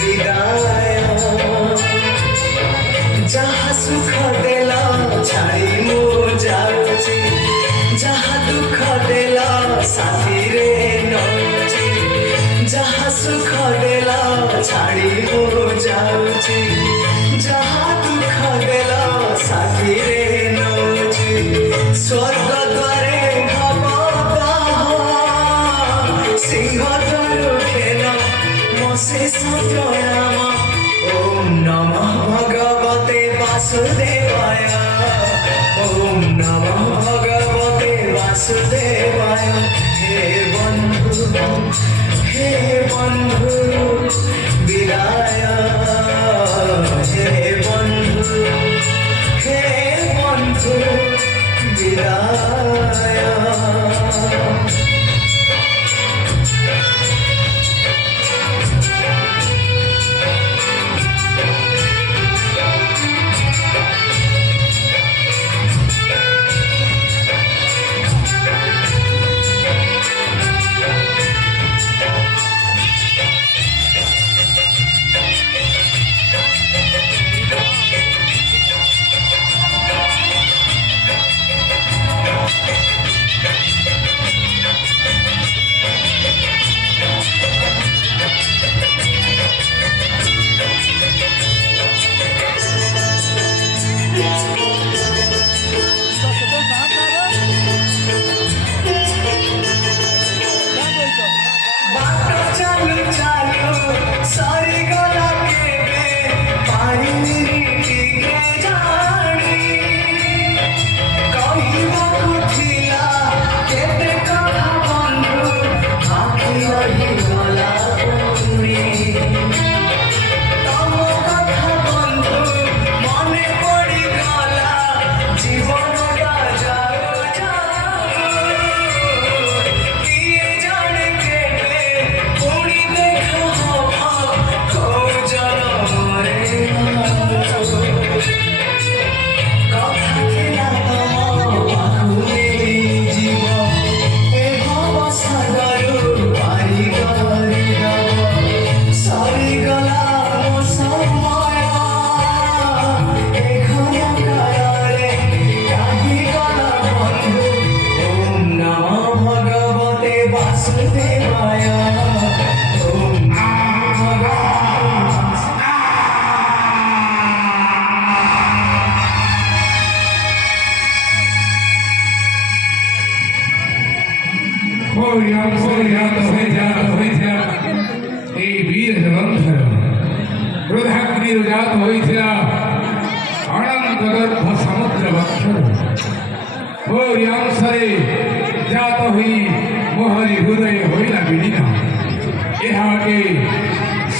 বিদায় যাহা সুখ দেল ছাড়ি মু যাଉଛି যাহা দুঃখ দেল সাথীরে নଉଛି যাহা সুখ দেল ছাড়ি মু যাଉଛି যাহা দুঃখ দেল সাথীরে নଉଛି স্বর্গ দ্বারে হব সিংহ দ্বারু খেল ମୋ ଶେଷ ପ୍ରଣାମ ଓಂ ନମଃ ଭଗବତେ ବାସୁଦେବାୟ ଓಂ ନମଃ ଭଗବତେ ବାସୁଦେବାୟ ହେ ବନ୍ଧୁ ବିଦାୟ ହେ ବନ୍ଧୁ ବିଦାୟ এই বীর জলন্ধর ক্রোধাগ্নির জাত হয়েছিল অনন্ত গর্ভ সমুদ্র বক্ষর ওই অংশরে জাত হই মোহরি হৃদয় হইলা বিলীন ଏହା ଅଟେ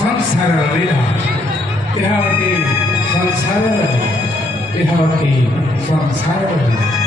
ସଂସାରର ଲୀଳା ଏହା ଅଟେ ସଂସାରର ଲୀଳା ଏହା ଅଟେ ସଂସାରର ଲୀଳା।